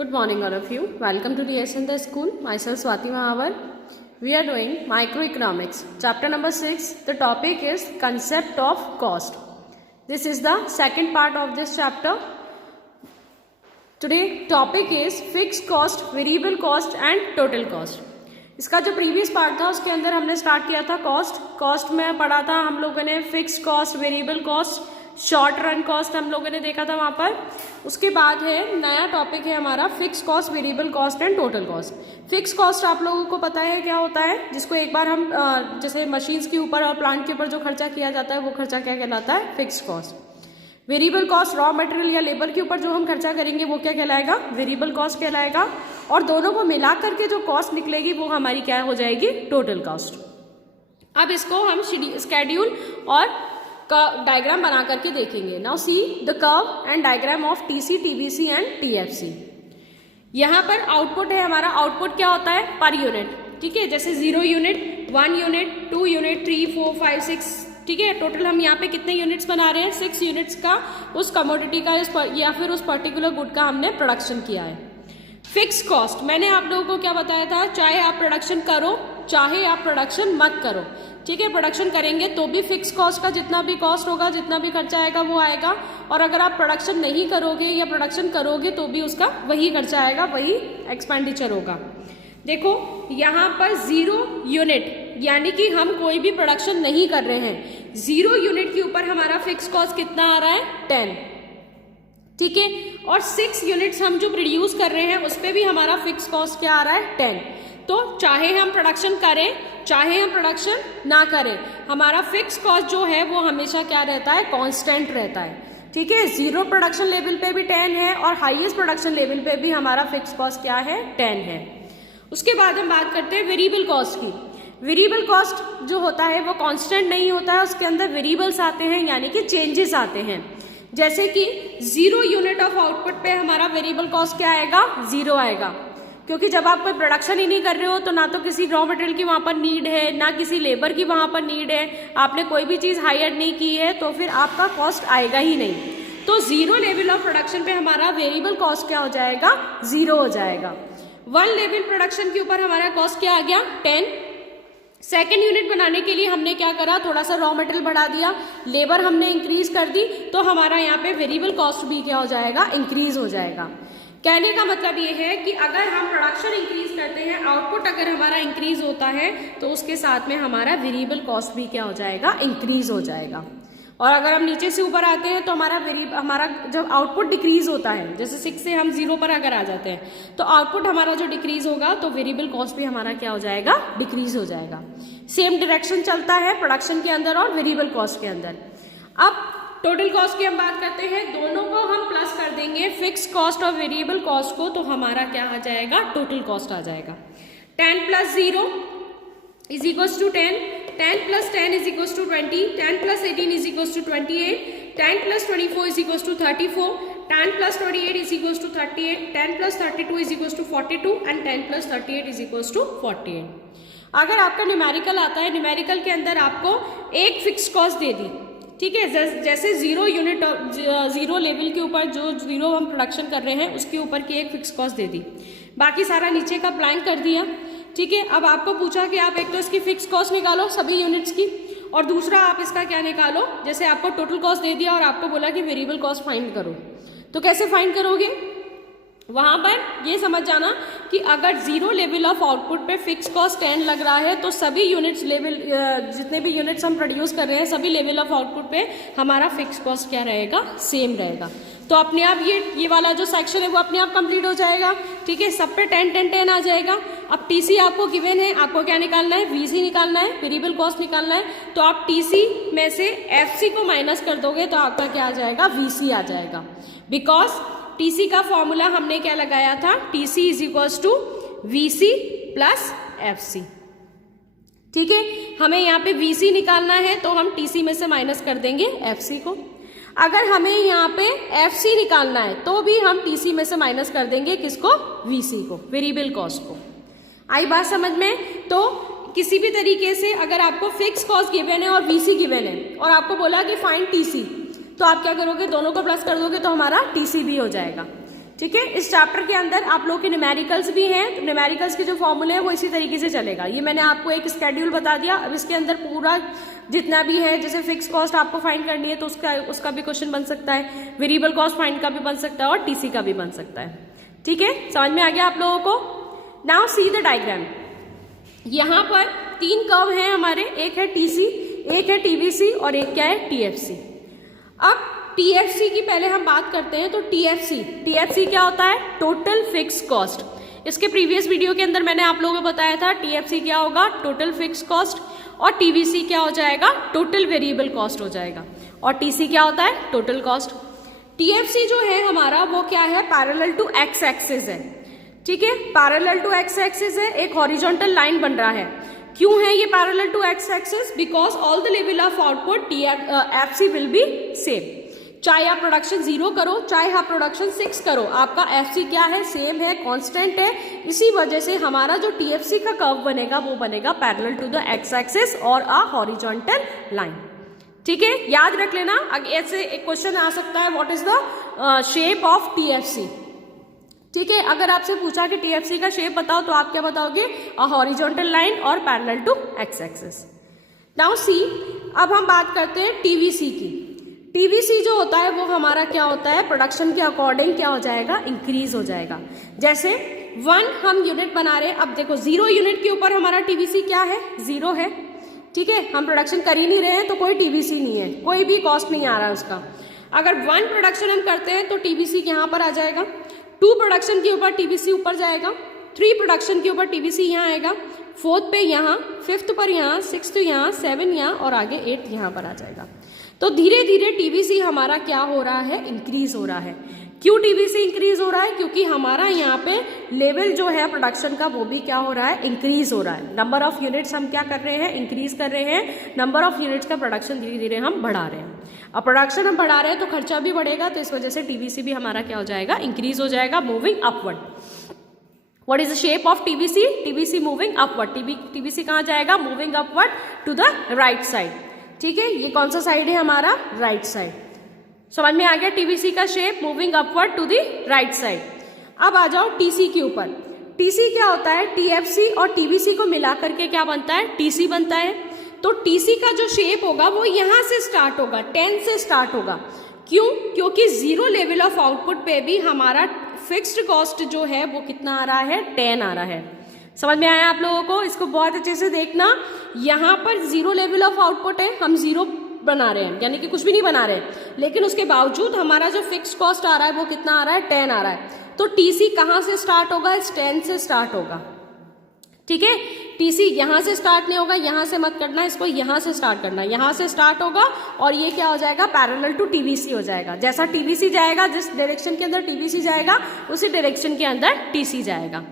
Good morning, all of you. Welcome to DSN the school. Myself Swati Mahavar. We are doing microeconomics. Chapter number 6. The topic is concept of cost. This is the second part of this chapter. Today topic is fixed cost, variable cost and total cost. इसका जो previous part था उसके अंदर हमने start किया था cost में पढ़ा था हम लोगों ने fixed cost, variable cost, short run cost हम लोगों ने देखा था वहाँ पर। उसके बाद है नया टॉपिक है हमारा fix cost, variable cost and total cost. Fix cost आप लोगों को पता है क्या होता है, जिसको एक बार हम जैसे मशीन्स के ऊपर और प्लांट के ऊपर जो खर्चा किया जाता है वो खर्चा क्या कहलाता है, fix cost. Variable cost raw material या लेबर के ऊपर जो हम खर्चा करेंगे वो क्या कहलाएगा, वेरिएबल कॉस्ट कहलाएगा। और दोनों को मिला करके जो कॉस्ट निकलेगी वो हमारी क्या हो जाएगी, टोटल कॉस्ट। अब इसको हम शेड्यूल और डायग्राम बना करके देखेंगे। Now see the curve and diagram of TC, TBC and TFC. यहाँ पर आउटपुट है हमारा, आउटपुट क्या होता है, पर यूनिट, ठीक है। जैसे 0 यूनिट, 1 यूनिट, 2 यूनिट, 3, 4, 5, 6, ठीक है। टोटल हम यहाँ पे कितने यूनिट्स बना रहे हैं, 6 यूनिट्स का उस कमोडिटी का या फिर उस पर्टिकुलर गुड का हमने प्रोडक्शन किया है। फिक्स कॉस्ट मैंने आप लोगों को क्या बताया था, चाहे आप प्रोडक्शन करो चाहे आप प्रोडक्शन मत करो, ठीक है। प्रोडक्शन करेंगे तो भी फिक्स कॉस्ट का जितना भी कॉस्ट होगा, जितना भी खर्चा आएगा वो आएगा। और अगर आप प्रोडक्शन नहीं करोगे या प्रोडक्शन करोगे तो भी उसका वही खर्चा आएगा, वही एक्सपेंडिचर होगा। देखो यहाँ पर 0 यूनिट यानी कि हम कोई भी प्रोडक्शन नहीं कर रहे हैं, 0 यूनिट के ऊपर हमारा फिक्स कॉस्ट कितना आ रहा है, 10, ठीक है। और 6 यूनिट्स हम जो प्रोड्यूस कर रहे हैं उस पर भी हमारा फिक्स कॉस्ट क्या आ रहा है, 10। तो चाहे हम प्रोडक्शन करें चाहे हम प्रोडक्शन ना करें, हमारा फिक्स कॉस्ट जो है वो हमेशा क्या रहता है, कांस्टेंट रहता है, ठीक है। 0 प्रोडक्शन लेवल पे भी 10 है और हाईएस्ट प्रोडक्शन लेवल पे भी हमारा फिक्स कॉस्ट क्या है, 10 है। उसके बाद हम बात करते हैं वेरिएबल कॉस्ट की। वेरिएबल कॉस्ट जो होता है वो कांस्टेंट नहीं होता है, उसके अंदर वेरिएबल्स आते हैं यानी कि चेंजेस आते हैं। जैसे कि 0 यूनिट ऑफ आउटपुट पे हमारा वेरिएबल कॉस्ट क्या आएगा, 0 आएगा, क्योंकि जब आप कोई प्रोडक्शन ही नहीं कर रहे हो तो ना तो किसी रॉ मटेरियल की वहाँ पर नीड है, ना किसी लेबर की वहाँ पर नीड है, आपने कोई भी चीज़ हायर नहीं की है, तो फिर आपका कॉस्ट आएगा ही नहीं। तो 0 लेवल ऑफ प्रोडक्शन पे हमारा वेरिएबल कॉस्ट क्या हो जाएगा, 0 हो जाएगा। 1 लेवल प्रोडक्शन के ऊपर हमारा कॉस्ट क्या आ गया, 10। सेकेंड यूनिट बनाने के लिए हमने क्या करा, थोड़ा सा रॉ मटेरियल बढ़ा दिया, लेबर हमने इंक्रीज कर दी, तो हमारा यहाँ पे वेरिएबल कॉस्ट भी क्या हो जाएगा, इंक्रीज हो जाएगा। कहने का मतलब ये है कि अगर हम प्रोडक्शन इंक्रीज करते हैं, आउटपुट अगर हमारा इंक्रीज होता है तो उसके साथ में हमारा वेरिएबल कॉस्ट भी क्या हो जाएगा, इंक्रीज हो जाएगा। और अगर हम नीचे से ऊपर आते हैं तो हमारा जब आउटपुट डिक्रीज होता है, जैसे 6 से हम 0 पर अगर आ जाते हैं तो आउटपुट हमारा जो डिक्रीज होगा तो वेरिएबल कॉस्ट भी हमारा क्या हो जाएगा, डिक्रीज हो जाएगा। सेम डायरेक्शन चलता है प्रोडक्शन के अंदर और वेरिएबल कॉस्ट के अंदर। अब टोटल कॉस्ट की हम बात करते हैं, दोनों को हम प्लस कर देंगे, फिक्स कॉस्ट और वेरिएबल कॉस्ट को, तो हमारा क्या आ जाएगा, टोटल कॉस्ट आ जाएगा। 10 + 0 = 10, 10 + 10 = 20, 10 + 18 = 28, 10 + 24 = 34, 10 + 28 = 38, 10 + 32 = 42 एंड 10 + 38 = 48। अगर आपका न्यूमेरिकल आता है, न्यूमेरिकल के अंदर आपको एक फिक्स कॉस्ट दे दी, ठीक है। जैसे 0 यूनिट 0 लेवल के ऊपर जो 0 हम प्रोडक्शन कर रहे हैं उसके ऊपर की एक फिक्स कॉस्ट दे दी, बाकी सारा नीचे का ब्लैंक कर दिया, ठीक है। अब आपको पूछा कि आप एक तो इसकी फिक्स कॉस्ट निकालो सभी यूनिट्स की, और दूसरा आप इसका क्या निकालो, जैसे आपको टोटल कॉस्ट दे दिया और आपको बोला कि वेरिएबल कॉस्ट फाइंड करो, तो कैसे फाइंड करोगे, वहां पर ये समझ जाना कि अगर 0 लेवल ऑफ आउटपुट पे फिक्स कॉस्ट 10 लग रहा है तो सभी यूनिट्स लेवल, जितने भी यूनिट्स हम प्रोड्यूस कर रहे हैं सभी लेवल ऑफ आउटपुट पे हमारा फिक्स कॉस्ट क्या रहेगा, सेम रहेगा। तो अपने आप ये वाला जो सेक्शन है वो अपने आप कंप्लीट हो जाएगा, ठीक है। सब पे 10 10 10 आ जाएगा। अब टीसी आपको गिवन है, आपको क्या निकालना है, वीसी निकालना है, वेरिएबल कॉस्ट निकालना है। तो आप टीसी में से एफसी को माइनस कर दोगे तो आपका क्या आ जाएगा, वीसी आ जाएगा। बिकॉज टीसी का फॉर्मूला हमने क्या लगाया था, टीसी = वीसी + एफसी, ठीक है। हमें यहाँ पे वीसी निकालना है तो हम टीसी में से माइनस कर देंगे एफसी को। अगर हमें यहाँ पे एफसी निकालना है तो भी हम टीसी में से माइनस कर देंगे किसको, वीसी को, वेरिएबल कॉस्ट को। आई बात समझ में। तो किसी भी तरीके से अगर आपको फिक्स कॉस्ट गिवन है और वीसी गिवन है और आपको बोला कि फाइंड टीसी, तो आप क्या करोगे, दोनों को प्लस कर दोगे तो हमारा टीसी भी हो जाएगा, ठीक है। इस चैप्टर के अंदर आप लोग के न्यूमेरिकल्स भी हैं, तो न्यूमेरिकल्स के जो फॉर्मूले हैं वो इसी तरीके से चलेगा। ये मैंने आपको एक स्केड्यूल बता दिया। अब इसके अंदर पूरा जितना भी है, जैसे फिक्स कॉस्ट आपको फाइंड करनी है तो उसका भी क्वेश्चन बन सकता है, वेरिएबल कॉस्ट फाइंड का भी बन सकता है और टीसी का भी बन सकता है। ठीक है, समझ में आ गया आप लोगों को। Now see the diagram. यहाँ पर 3 कर्व हैं हमारे, एक है टीसी, एक है टीवीसी और एक क्या है टीएफसी। अब टीएफसी की पहले हम बात करते हैं। तो टीएफसी क्या होता है? Total fix cost. इसके प्रीवियस वीडियो के अंदर मैंने आप लोगों को बताया था टीएफसी क्या होगा, टोटल फिक्स कॉस्ट, और टीवीसी क्या हो जाएगा, टोटल वेरिएबल कॉस्ट हो जाएगा, और टीसी क्या होता है, टोटल कॉस्ट। टीएफसी जो है हमारा वो क्या है, पैरेलल टू एक्स एक्सिस है। ठीक है, पैरेलल टू एक्स एक्सिस है, एक हॉरिजॉन्टल लाइन बन रहा है। क्यों है ये parallel to X axis? Because all the level of output FC will be same. चाहे आप प्रोडक्शन 0 करो, चाहे आप प्रोडक्शन 6 करो, आपका एफसी क्या है, सेम है, कांस्टेंट है। इसी वजह से हमारा जो टीएफसी का कर्व बनेगा वो बनेगा parallel to the X axis और अ हॉरिजॉन्टल लाइन। ठीक है, याद रख लेना। ऐसे एक क्वेश्चन आ सकता है, what is the shape of TFC. ठीक है, अगर आपसे पूछा कि टीएफसी का शेप बताओ तो आप क्या बताओगे, अ हॉरिजॉन्टल लाइन और parallel to X axis. Now see, अब हम बात करते हैं टीवीसी की। टीवीसी जो होता है वो हमारा क्या होता है, प्रोडक्शन के अकॉर्डिंग क्या हो जाएगा, इंक्रीज हो जाएगा। जैसे 1 हम यूनिट बना रहे हैं, अब देखो 0 यूनिट के ऊपर हमारा टीवीसी क्या है, 0 है। ठीक है, हम प्रोडक्शन कर ही नहीं रहे हैं तो कोई टीवीसी नहीं है, कोई भी कॉस्ट नहीं आ रहा है उसका। अगर 1 प्रोडक्शन हम करते हैं तो टीवीसी यहाँ पर आ जाएगा, 2 प्रोडक्शन के ऊपर टीवीसी ऊपर जाएगा, 3 प्रोडक्शन के ऊपर टीवीसी यहाँ आएगा, 4th पे यहाँ, 5th पर यहाँ, 6th यहाँ, 7 यहाँ और आगे 8 यहाँ पर आ जाएगा। तो धीरे धीरे टीवीसी हमारा क्या हो रहा है, इंक्रीज हो रहा है। क्यों टीवीसी इंक्रीज हो रहा है? क्योंकि हमारा यहाँ पे लेवल जो है प्रोडक्शन का वो भी क्या हो रहा है, इंक्रीज हो रहा है। नंबर ऑफ यूनिट्स हम क्या कर रहे हैं, इंक्रीज कर रहे हैं। नंबर ऑफ यूनिट्स का प्रोडक्शन धीरे धीरे हम बढ़ा रहे हैं। अब प्रोडक्शन हम बढ़ा रहे हैं तो खर्चा भी बढ़ेगा, तो इस वजह से टीवीसी भी हमारा क्या हो जाएगा, इंक्रीज हो जाएगा, moving upward. What is the shape of TVC? TVC moving upward. TVC कहाँ जाएगा, moving upward to the right side. ठीक है, ये कौन सा साइड है हमारा, राइट साइड। समझ में आ गया टीवीसी का shape, moving upward to the right side. अब आ जाओ टीसी के ऊपर। टीसी क्या होता है, टीएफसी और टीवीसी को मिला करके क्या बनता है, टीसी बनता है। तो टीसी का जो शेप होगा वो यहां से स्टार्ट होगा, 10 से स्टार्ट होगा। क्यों? क्योंकि 0 लेवल ऑफ आउटपुट पे भी हमारा फिक्स्ड कॉस्ट जो है वो कितना आ रहा है, 10 आ रहा है। समझ में आया आप लोगों को? इसको बहुत अच्छे से देखना। यहाँ पर 0 लेवल ऑफ आउटपुट है, हम 0 बना रहे हैं, यानी कि कुछ भी नहीं बना रहे हैं, लेकिन उसके बावजूद हमारा जो फिक्स्ड कॉस्ट आ रहा है वो कितना आ रहा है, 10 आ रहा है। तो टीसी कहाँ से स्टार्ट होगा, इस 10 से स्टार्ट होगा। ठीक है, टीसी यहाँ से स्टार्ट नहीं होगा, यहाँ से मत करना, इसको यहाँ से स्टार्ट करना। यहाँ से स्टार्ट होगा और ये क्या हो जाएगा, पैरेलल टू टीवीसी हो जाएगा। जैसा टीवीसी जाएगा, जिस डायरेक्शन के अंदर टीवीसी जाएगा उसी डायरेक्शन के अंदर टीसी जाएगा।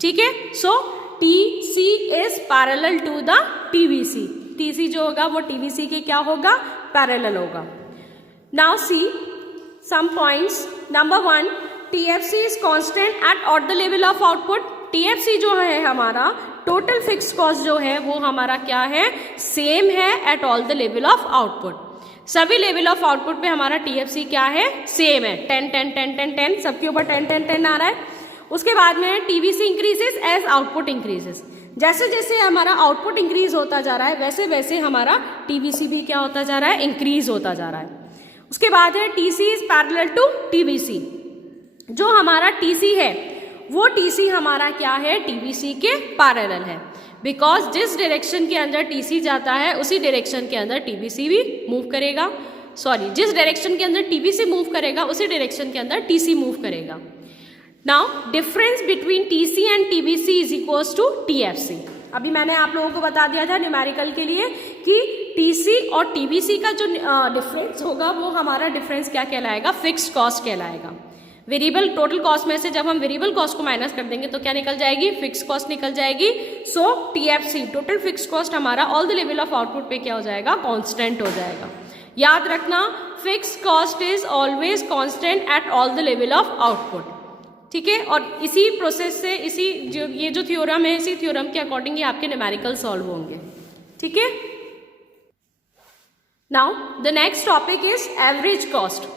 ठीक है, so TC is parallel to the TVC. TC जो होगा वो टीवीसी के क्या होगा, पैरेलल होगा। Now see some points. Number 1, TFC is constant at all the level of output. TFC जो है हमारा टोटल फिक्स कॉस्ट जो है वो हमारा क्या है, सेम है eight all the level of output. सभी लेवल ऑफ आउटपुट पे हमारा टीएफसी क्या है, सेम है, 10 10 10 10 10, सबके ऊपर 10 10 10 आ रहा है। उसके बाद में TVC increases as output increases. जैसे जैसे हमारा आउटपुट इंक्रीज होता जा रहा है वैसे वैसे हमारा टीवीसी भी क्या होता जा रहा है, इंक्रीज होता जा रहा है। उसके बाद है TC is parallel to TVC. जो हमारा टीसी है वो टीसी हमारा क्या है, टीवीसी के पैरेलल है। बिकॉज जिस डायरेक्शन के अंदर टीसी जाता है उसी डायरेक्शन के अंदर टीवीसी भी मूव करेगा। जिस डायरेक्शन के अंदर टीवीसी मूव करेगा उसी डायरेक्शन के अंदर टीसी मूव करेगा। Now difference between TC and TVC is equals to TFC. अभी मैंने आप लोगों को बता दिया था न्यूमेरिकल के लिए कि टीसी और टीवीसी का जो डिफरेंस होगा वो हमारा डिफरेंस क्या कहलाएगा, फिक्स्ड कॉस्ट कहलाएगा। वेरिएबल टोटल कॉस्ट में से जब हम वेरिएबल कॉस्ट को माइनस कर देंगे तो क्या निकल जाएगी, फिक्स्ड कॉस्ट निकल जाएगी। सो टीएफसी टोटल फिक्स्ड कॉस्ट हमारा all the level of output पे क्या हो जाएगा, कांस्टेंट हो जाएगा। याद रखना, fixed cost is always constant at all the level of output. ठीक है, और इसी प्रोसेस से ये जो थ्योरम है, इसी थ्योरम के अकॉर्डिंग ही आपके न्यूमेरिकल सॉल्व होंगे। ठीक है, now the next topic is average cost.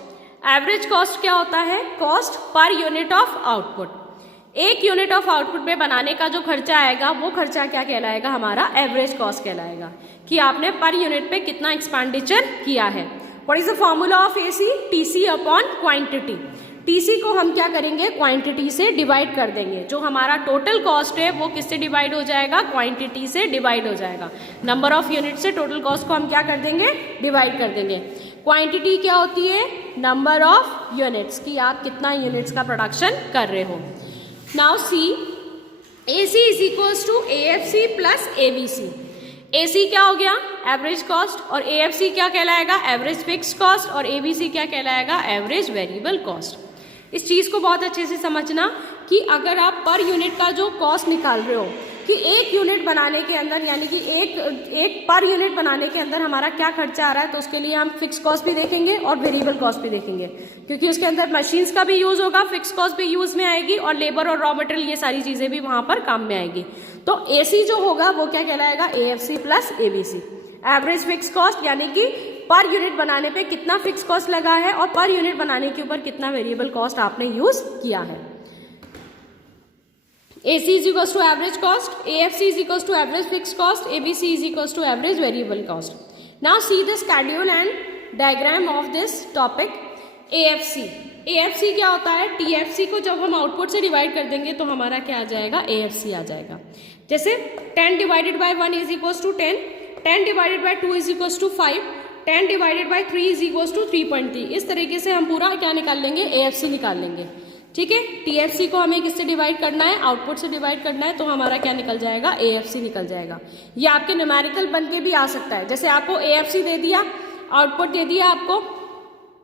Average cost क्या होता है? Cost per unit of output. एक यूनिट ऑफ आउटपुट में बनाने का जो खर्चा आएगा वो खर्चा क्या कहलाएगा? हमारा एवरेज कॉस्ट कहलाएगा, कि आपने पर यूनिट पे कितना एक्सपेंडिचर किया है। What is the formula of AC? TC upon quantity. TC को हम क्या करेंगे? क्वांटिटी से डिवाइड कर देंगे। जो हमारा टोटल कॉस्ट है वो किससे डिवाइड हो जाएगा? क्वांटिटी से डिवाइड हो जाएगा। नंबर ऑफ यूनिट से टोटल कॉस्ट को हम क्या कर देंगे? डिवाइड कर देंगे। क्वांटिटी क्या होती है? नंबर ऑफ यूनिट्स, कि आप कितना यूनिट्स का प्रोडक्शन कर रहे हो। Now see, AC is equals to AFC plus ABC। AC क्या हो गया? एवरेज कॉस्ट, और AFC क्या कहलाएगा? एवरेज फिक्स कॉस्ट, और ABC क्या कहलाएगा? Average variable cost. इस चीज़ को बहुत अच्छे से समझना कि अगर आप पर यूनिट का जो कॉस्ट निकाल रहे हो, कि एक यूनिट बनाने के अंदर, यानी कि एक पर यूनिट बनाने के अंदर हमारा क्या खर्चा आ रहा है, तो उसके लिए हम फिक्स कॉस्ट भी देखेंगे और वेरिएबल कॉस्ट भी देखेंगे, क्योंकि उसके अंदर मशीन्स का भी यूज होगा, फिक्स कॉस्ट भी यूज में आएगी, और लेबर और रॉ मटेरियल ये सारी चीजें भी वहां पर काम में आएगी। तो AC जो होगा वो क्या कहलाएगा? AFC plus ABC। Average fix cost, यानी कि पर यूनिट बनाने पे कितना फिक्स कॉस्ट लगा है और पर यूनिट बनाने के ऊपर कितना वेरिएबल कॉस्ट आपने यूज किया है। AC is equals to average cost, AFC is equals to average fixed cost, ABC is equals to average variable cost. Now see the schedule and diagram of this topic. AFC, AFC क्या होता है? TFC को जब हम output से divide कर देंगे तो हमारा क्या आ जाएगा? AFC आ जाएगा। जैसे 10 divided by 1 is equals to 10, 10 divided by 2 is equals to 5, 10 divided by 3 is equals to 3.3। इस तरीके से हम पूरा क्या निकाल लेंगे? AFC निकाल लेंगे। ठीक है, TFC को हमें किससे डिवाइड करना है? आउटपुट से डिवाइड करना है, तो हमारा क्या निकल जाएगा? AFC निकल जाएगा। ये आपके न्यूमेरिकल बन के भी आ सकता है। जैसे आपको AFC दे दिया, आउटपुट दे दिया, आपको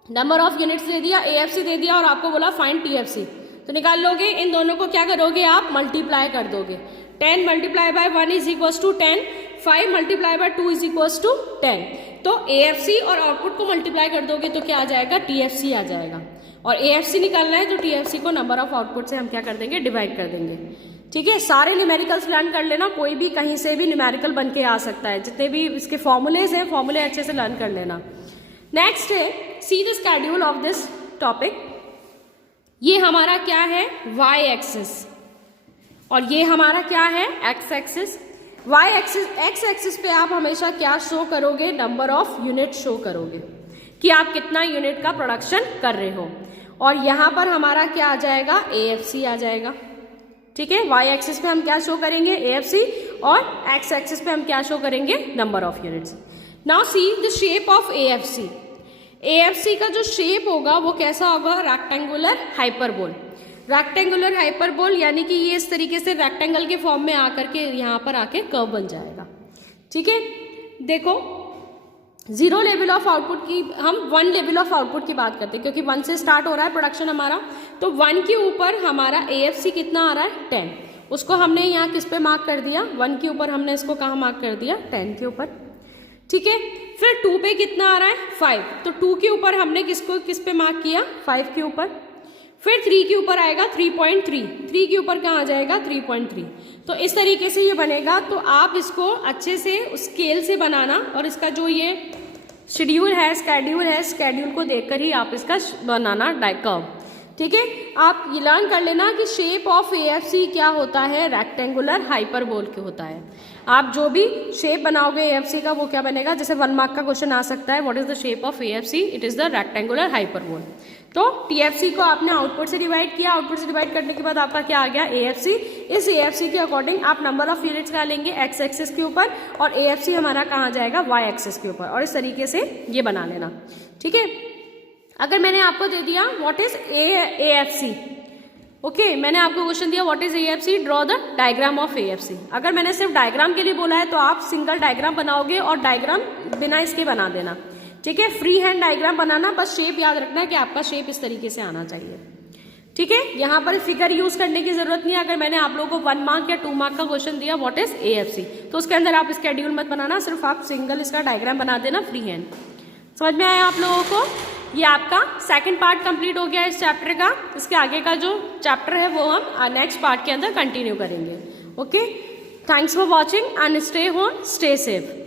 नंबर ऑफ यूनिट्स दे दिया, AFC दे दिया, और आपको बोला फाइंड TFC, तो निकाल लोगे। इन दोनों को क्या करोगे? आप मल्टीप्लाई कर दोगे। 10 multiply by 1 is equals to 10, 5 multiply by 2 is equals to 10। तो AFC और आउटपुट को मल्टीप्लाई कर दोगे तो क्या आ जाएगा? TFC आ जाएगा। और AFC निकालना है तो TFC को नंबर ऑफ आउटपुट से हम क्या कर देंगे? डिवाइड कर देंगे। ठीक है, सारे न्यूमेरिकल्स लर्न कर लेना, कोई भी कहीं से भी न्यूमेरिकल बन के आ सकता है। जितने भी इसके फॉर्मूलेज हैं, फॉर्मूले अच्छे से लर्न कर लेना। नेक्स्ट है, see the schedule of this topic. ये हमारा क्या है? Y एक्सिस, और ये हमारा क्या है? X axis. Y axis, X axis पे आप हमेशा क्या शो करोगे? नंबर ऑफ यूनिट शो करोगे, कि आप कितना यूनिट का प्रोडक्शन कर रहे हो। और यहाँ पर हमारा क्या आ जाएगा? AFC आ जाएगा। ठीक है, Y एक्सिस पे हम क्या शो करेंगे? AFC, और X एक्सिस पे हम क्या शो करेंगे? Number of units. Now see the shape of AFC। AFC का जो शेप होगा वो कैसा होगा? Rectangular hyperbole. रेक्टेंगुलर हाइपरबोल यानी कि ये इस तरीके से रेक्टेंगल के फॉर्म में आकर के यहाँ पर आके कर्व बन जाएगा। ठीक है, देखो, 0 लेवल ऑफ आउटपुट की, हम 1 लेवल ऑफ आउटपुट की बात करते हैं, क्योंकि 1 से स्टार्ट हो रहा है प्रोडक्शन हमारा। तो 1 के ऊपर हमारा AFC कितना आ रहा है? 10। उसको हमने यहाँ किस पे मार्क कर दिया? 1 के ऊपर हमने इसको कहाँ मार्क कर दिया? 10 के ऊपर। ठीक है, फिर 2 पे कितना आ रहा है? 5। तो 2 के ऊपर हमने किसको किस पे मार्क किया? 5 के ऊपर। फिर 3 के ऊपर आएगा 3.3, 3 के ऊपर कहाँ आ जाएगा? 3.3। तो इस तरीके से ये बनेगा। तो आप इसको अच्छे से स्केल से बनाना, और इसका जो ये शेड्यूल है, स्केड्यूल को देखकर ही आप इसका बनाना कर्व। ठीक है, आप ये लर्न कर लेना कि शेप ऑफ AFC क्या होता है? रेक्टेंगुलर हाइपरबोल के होता है। आप जो भी शेप बनाओगे AFC का वो क्या बनेगा? जैसे 1 मार्क का क्वेश्चन आ सकता है, what is the shape of AFC? It is the rectangular hyperbole. तो TFC को आपने आउटपुट से डिवाइड किया, आउटपुट से डिवाइड करने के बाद आपका क्या आ गया? AFC। इस AFC के अकॉर्डिंग आप नंबर ऑफ यूनिट्स डालेंगे X एक्सिस के ऊपर, और AFC हमारा कहाँ जाएगा? Y एक्सिस के ऊपर, और इस तरीके से ये बना लेना। ठीक है, अगर मैंने आपको दे दिया व्हाट इज AFC, ओके, मैंने आपको क्वेश्चन दिया what is AFC, draw the diagram of AFC। अगर मैंने सिर्फ डायग्राम के लिए बोला है तो आप सिंगल डायग्राम बनाओगे, और डायग्राम बिना इसके बना देना। ठीक है, फ्री हैंड डायग्राम बनाना, बस शेप याद रखना है कि आपका शेप इस तरीके से आना चाहिए। ठीक है, यहाँ पर फिगर यूज करने की जरूरत नहीं है। अगर मैंने आप लोगों को 1 मार्क या 2 मार्क का क्वेश्चन दिया व्हाट इज AFC, तो उसके अंदर आप स्केड्यूल मत बनाना, सिर्फ आप सिंगल इसका डायग्राम बना देना फ्री हैंड। समझ में आया आप लोगों को? ये आपका सेकंड पार्ट कंप्लीट हो गया इस चैप्टर का। इसके आगे का जो चैप्टर है वो हम नेक्स्ट पार्ट के अंदर कंटिन्यू करेंगे। Okay, thanks for watching and stay home, stay safe.